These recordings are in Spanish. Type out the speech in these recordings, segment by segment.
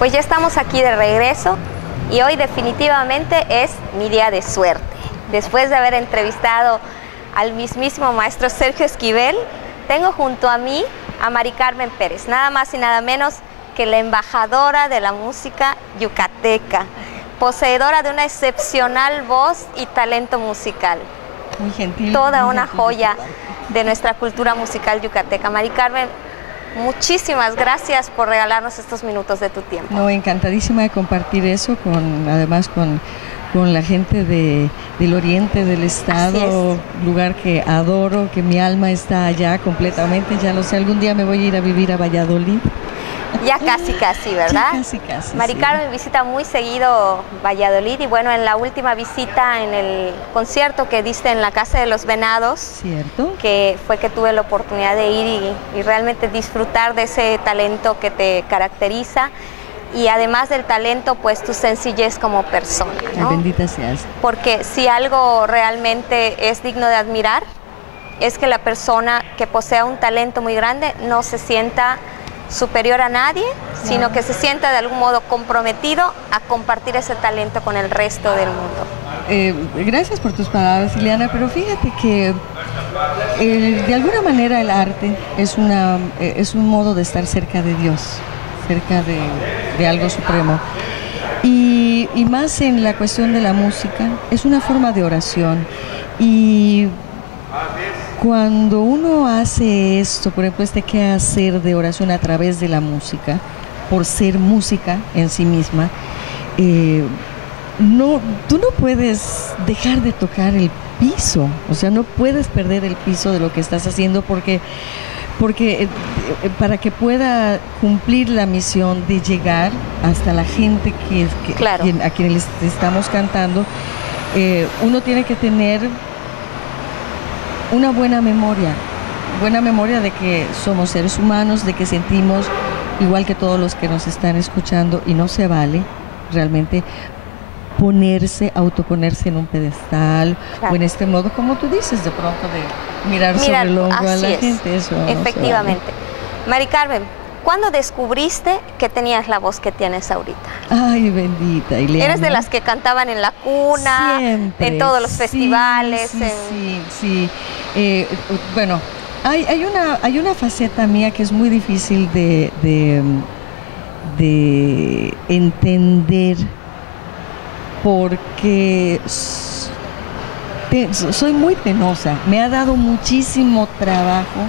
Pues ya estamos aquí de regreso y hoy definitivamente es mi día de suerte. Después de haber entrevistado al mismísimo maestro Sergio Esquivel, tengo junto a mí a Mari Carmen Pérez, nada más y nada menos que la embajadora de la música yucateca, poseedora de una excepcional voz y talento musical. Muy gentil. Toda muy una gentil joya de nuestra cultura musical yucateca. Mari Carmen, muchísimas gracias por regalarnos estos minutos de tu tiempo. No, encantadísima de compartir eso además con la gente del oriente del estado, lugar que adoro, que mi alma está allá completamente, ya lo sé, algún día me voy a ir a vivir a Valladolid. Ya casi, ¿verdad? Ya casi. Mari Carmen visita muy seguido Valladolid y bueno, en la última visita en el concierto que diste en la Casa de los Venados, ¿cierto? Que fue que tuve la oportunidad de ir y realmente disfrutar de ese talento que te caracteriza y además del talento, pues tu sencillez como persona, ¿no? Ay, bendita seas. Porque si algo realmente es digno de admirar, es que la persona que posea un talento muy grande no se sienta superior a nadie, sino que se sienta de algún modo comprometido a compartir ese talento con el resto del mundo. Gracias por tus palabras, Ileana, pero fíjate que de alguna manera el arte es un modo de estar cerca de Dios, cerca de algo supremo. Y más en la cuestión de la música, es una forma de oración. Y cuando uno hace esto, por ejemplo, este quehacer de oración a través de la música, por ser música en sí misma, tú no puedes dejar de tocar el piso, o sea, no puedes perder el piso de lo que estás haciendo porque para que pueda cumplir la misión de llegar hasta la gente claro, a quien les estamos cantando, uno tiene que tener una buena memoria de que somos seres humanos, de que sentimos igual que todos los que nos están escuchando y no se vale realmente autoponerse en un pedestal, claro, o en este modo, como tú dices, de pronto de mirar sobre el hombro a la gente. Eso efectivamente. No se vale. Mari Carmen, ¿cuándo descubriste que tenías la voz que tienes ahorita? Ay, bendita Ileana. ¿Eres de las que cantaban en la cuna, siempre, en todos los festivales? Sí. Bueno, hay una faceta mía que es muy difícil de entender, porque soy muy penosa. Me ha dado muchísimo trabajo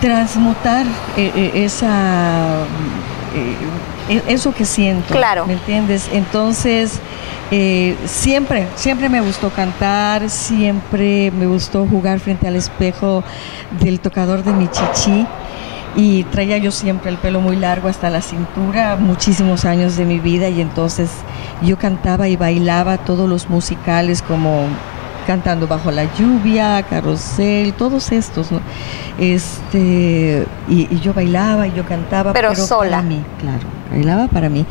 transmutar eso que siento, claro, ¿me entiendes? Entonces siempre me gustó cantar, siempre me gustó jugar frente al espejo del tocador de mi chichi, y traía yo siempre el pelo muy largo hasta la cintura, muchísimos años de mi vida, y entonces yo cantaba y bailaba todos los musicales, como Cantando bajo la lluvia, Carrusel, todos estos, ¿no? Y yo bailaba y yo cantaba, pero sola. Para mí, claro, bailaba para mí.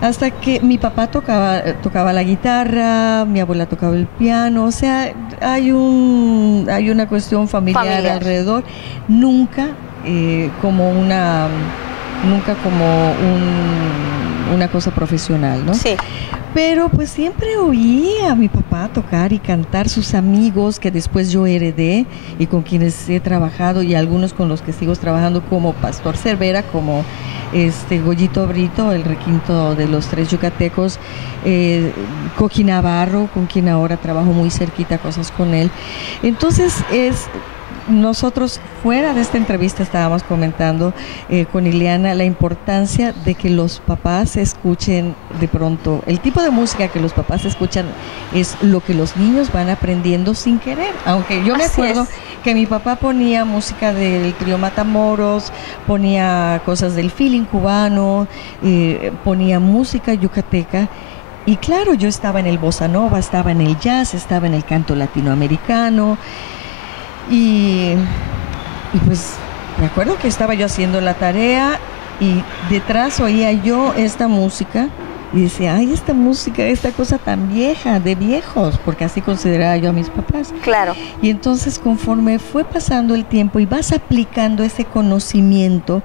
Hasta que mi papá tocaba la guitarra, mi abuela tocaba el piano, o sea, hay una cuestión familiar alrededor, nunca como una cosa profesional, ¿no? Sí. Pero pues siempre oí a mi papá tocar y cantar, sus amigos que después yo heredé y con quienes he trabajado, y algunos con los que sigo trabajando, como Pastor Cervera, como Goyito Brito, el requinto de los tres yucatecos, Coqui Navarro, con quien ahora trabajo muy cerquita, cosas con él. Entonces nosotros fuera de esta entrevista estábamos comentando con Ileana la importancia de que los papás escuchen de pronto. El tipo de música que los papás escuchan es lo que los niños van aprendiendo sin querer. Aunque yo me acuerdo que mi papá ponía música del trío Matamoros, ponía cosas del feeling cubano, ponía música yucateca. Y claro, yo estaba en el bossa nova, estaba en el jazz, estaba en el canto latinoamericano. Y pues me acuerdo que estaba yo haciendo la tarea y detrás oía yo esta música y decía, ay, esta música, esta cosa tan vieja, de viejos, porque así consideraba yo a mis papás. Claro. Y entonces conforme fue pasando el tiempo y vas aplicando ese conocimiento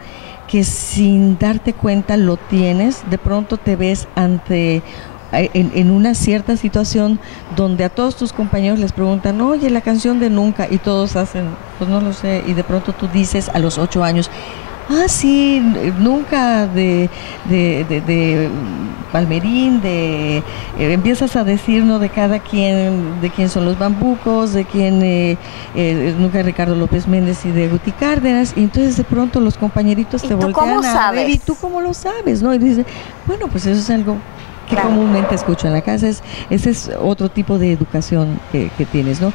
que sin darte cuenta lo tienes, de pronto te ves en una cierta situación donde a todos tus compañeros les preguntan, oye, la canción de Nunca, y todos hacen, pues no lo sé, y de pronto tú dices a los 8 años, ah, sí, Nunca de Palmerín, empiezas a decir, ¿no?, de cada quien, de quién son los Bambucos, de quién Nunca de Ricardo López Méndez y de Guti Cárdenas, y entonces de pronto los compañeritos te voltean a ver, ¿y tú cómo lo sabes?, ¿no? Y dices, bueno, pues eso es algo que comúnmente escucho en la casa, ese es otro tipo de educación que tienes, ¿no?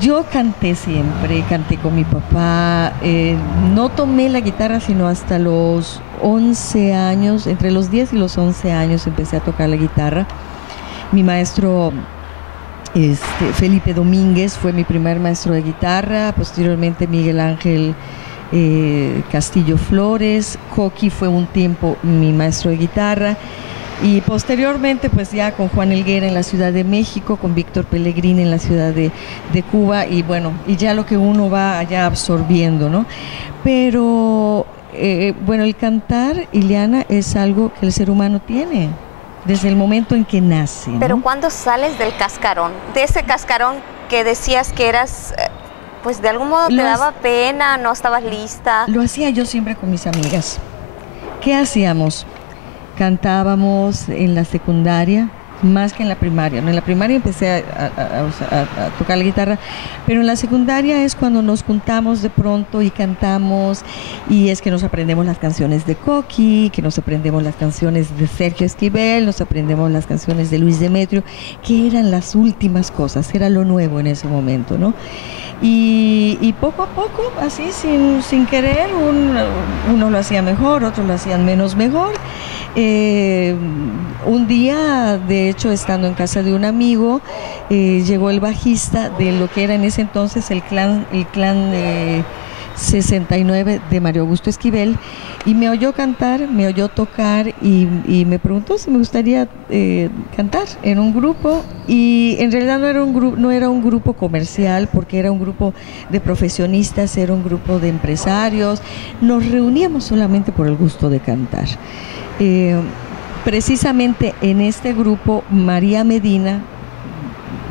Yo canté siempre, canté con mi papá, no tomé la guitarra sino hasta los 11 años, entre los 10 y los 11 años empecé a tocar la guitarra. Mi maestro Felipe Domínguez fue mi primer maestro de guitarra, posteriormente Miguel Ángel Castillo Flores, Coqui fue un tiempo mi maestro de guitarra. Y posteriormente, pues ya con Juan Elguera en la Ciudad de México, con Víctor Pellegrini en la ciudad de Cuba, y bueno, y ya lo que uno va allá absorbiendo, ¿no? Pero, bueno, el cantar, Ileana, es algo que el ser humano tiene desde el momento en que nace, ¿no? Pero cuando sales del cascarón, de ese cascarón que decías que eras, pues de algún modo te daba pena, no estabas lista. Lo hacía yo siempre con mis amigas. ¿Qué hacíamos? Cantábamos en la secundaria, más que en la primaria. En la primaria empecé a tocar la guitarra, pero en la secundaria es cuando nos juntamos de pronto y cantamos, y es que nos aprendemos las canciones de Coqui, que nos aprendemos las canciones de Sergio Esquivel, nos aprendemos las canciones de Luis Demetrio, que eran las últimas cosas, era lo nuevo en ese momento, ¿no? Y poco a poco, así sin querer, uno lo hacía mejor, otros lo hacían menos mejor. Un día, de hecho, estando en casa de un amigo, llegó el bajista de lo que era en ese entonces el clan 69 de Mario Augusto Esquivel, y me oyó cantar, me oyó tocar y me preguntó si me gustaría cantar en un grupo, y en realidad no era un grupo comercial, porque era un grupo de profesionistas, era un grupo de empresarios, nos reuníamos solamente por el gusto de cantar. Precisamente en este grupo, María Medina,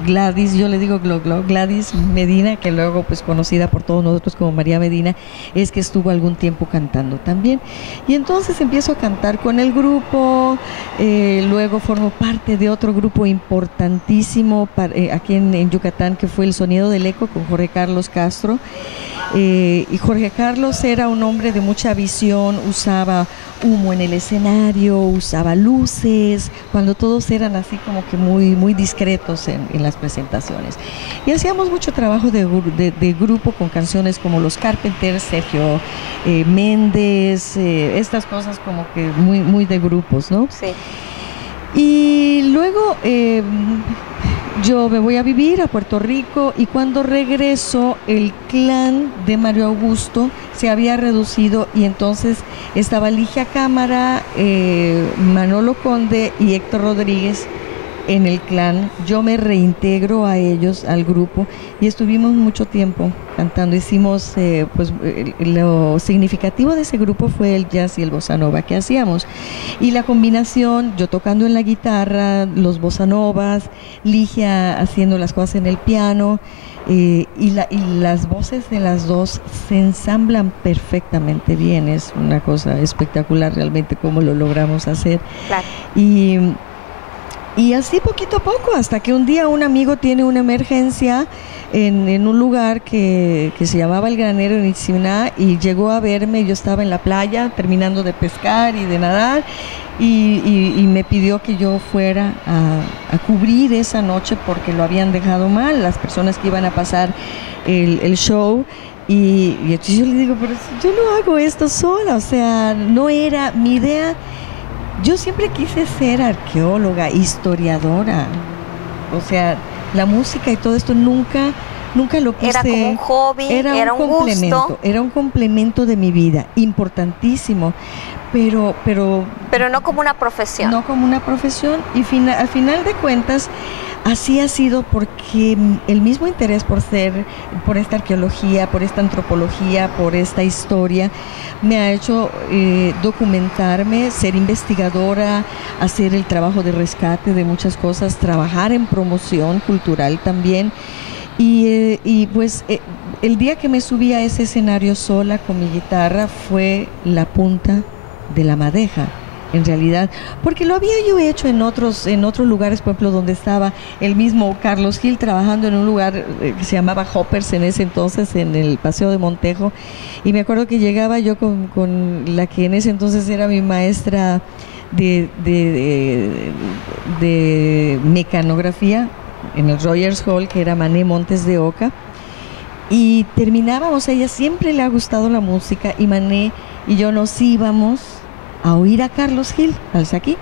Gladys, yo le digo Gladys Medina, que luego pues conocida por todos nosotros como María Medina, es que estuvo algún tiempo cantando también. Y entonces empiezo a cantar con el grupo, luego formo parte de otro grupo importantísimo aquí en Yucatán, que fue El Sonido del Eco, con Jorge Carlos Castro. Y Jorge Carlos era un hombre de mucha visión, usaba humo en el escenario, usaba luces, cuando todos eran así como que muy discretos en las presentaciones. Y hacíamos mucho trabajo de grupo con canciones como Los Carpenters, Sergio Méndez, estas cosas como que muy de grupos, ¿no? Sí. Y luego yo me voy a vivir a Puerto Rico, y cuando regreso el clan de Mario Augusto se había reducido, y entonces estaba Ligia Cámara, Manolo Conde y Héctor Rodríguez en el clan. Yo me reintegro a ellos, al grupo, y estuvimos mucho tiempo cantando. Hicimos, lo significativo de ese grupo fue el jazz y el bossa nova que hacíamos, y la combinación, yo tocando en la guitarra, los bossa novas, Ligia haciendo las cosas en el piano, y las voces de las dos se ensamblan perfectamente bien. Es una cosa espectacular realmente cómo lo logramos hacer. Claro. Y así poquito a poco, hasta que un día un amigo tiene una emergencia en un lugar que se llamaba El Granero en Itzimná, y llegó a verme. Yo estaba en la playa terminando de pescar y de nadar, y me pidió que yo fuera a cubrir esa noche porque lo habían dejado mal las personas que iban a pasar el show. Y entonces yo le digo, pero yo no hago esto sola, o sea, no era mi idea. Yo siempre quise ser arqueóloga, historiadora, o sea, la música y todo esto nunca lo puse. Era como un hobby, era un complemento, gusto. era un complemento de mi vida, importantísimo, pero no como una profesión. No como una profesión, y al final de cuentas, así ha sido porque el mismo interés por esta arqueología, por esta antropología, por esta historia, me ha hecho documentarme, ser investigadora, hacer el trabajo de rescate de muchas cosas, trabajar en promoción cultural también. Y pues el día que me subí a ese escenario sola con mi guitarra fue la punta de la madeja, en realidad, porque lo había yo hecho en otros lugares, por ejemplo, donde estaba el mismo Carlos Gil trabajando en un lugar que se llamaba Hoppers en ese entonces, en el Paseo de Montejo, y me acuerdo que llegaba yo con la que en ese entonces era mi maestra de mecanografía en el Rogers Hall, que era Mané Montes de Oca, y terminábamos, a ella siempre le ha gustado la música, y Mané y yo nos íbamos a oír a Carlos Gil al Saquí.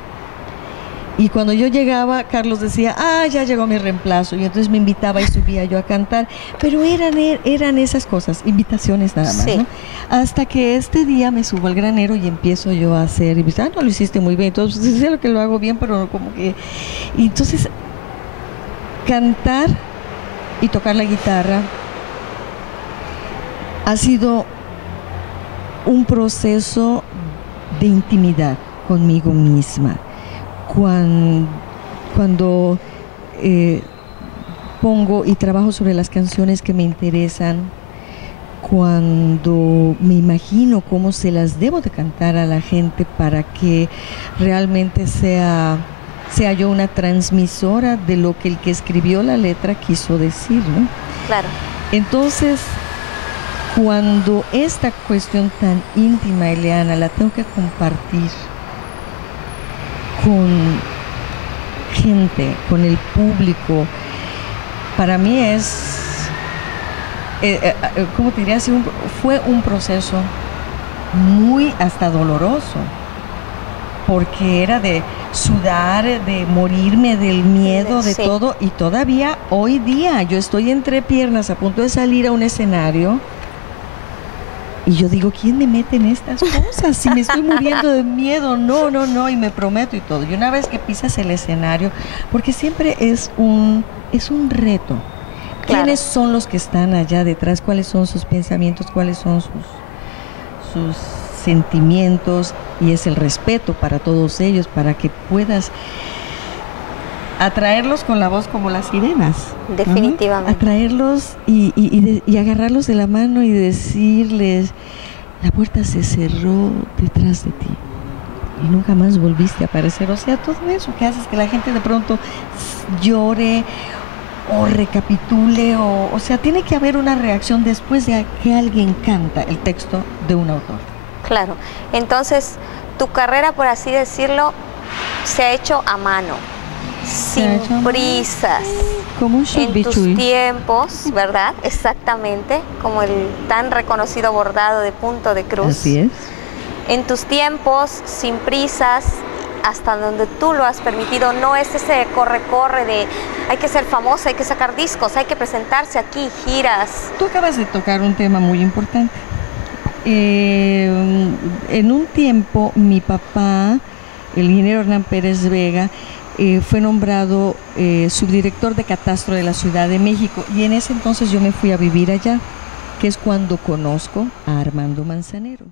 Y cuando yo llegaba, Carlos decía, ya llegó mi reemplazo, y entonces me invitaba y subía yo a cantar, pero eran esas cosas, invitaciones nada más, sí, ¿no? Hasta que este día me subo al granero y empiezo yo a hacer, y me dice, no lo hiciste muy bien, entonces sé lo que lo hago bien, pero como que... Y entonces, cantar y tocar la guitarra ha sido un proceso de intimidad conmigo misma. Cuando pongo y trabajo sobre las canciones que me interesan, cuando me imagino cómo se las debo de cantar a la gente para que realmente sea yo una transmisora de lo que el que escribió la letra quiso decir, ¿no? Claro. Entonces, cuando esta cuestión tan íntima, Eliana, la tengo que compartir con gente, con el público, para mí es, ¿cómo te diría? Fue un proceso muy hasta doloroso, porque era de sudar, de morirme del miedo, de todo, y todavía hoy día yo estoy entre piernas a punto de salir a un escenario y yo digo, ¿quién me mete en estas cosas? Si me estoy muriendo de miedo, no, y me prometo y todo. Y una vez que pisas el escenario, porque siempre es un reto. Claro. ¿Quiénes son los que están allá detrás? ¿Cuáles son sus pensamientos? ¿Cuáles son sus sentimientos? Y es el respeto para todos ellos, para que puedas atraerlos con la voz como las sirenas. Definitivamente. Atraerlos y agarrarlos de la mano y decirles, la puerta se cerró detrás de ti y nunca más volviste a aparecer. O sea, todo eso que haces que la gente de pronto llore o recapitule, o sea, tiene que haber una reacción después de que alguien canta el texto de un autor. Claro. Entonces, tu carrera, por así decirlo, se ha hecho a mano, sin prisas, como un en tus tiempos, ¿verdad? Exactamente, como el tan reconocido bordado de punto de cruz. Así es. En tus tiempos, sin prisas, hasta donde tú lo has permitido. No es ese corre-corre de hay que ser famosa, hay que sacar discos, hay que presentarse aquí, giras. Tú acabas de tocar un tema muy importante. En un tiempo, mi papá, el ingeniero Hernán Pérez Vega, fue nombrado subdirector de Catastro de la Ciudad de México, y en ese entonces yo me fui a vivir allá, que es cuando conozco a Armando Manzanero.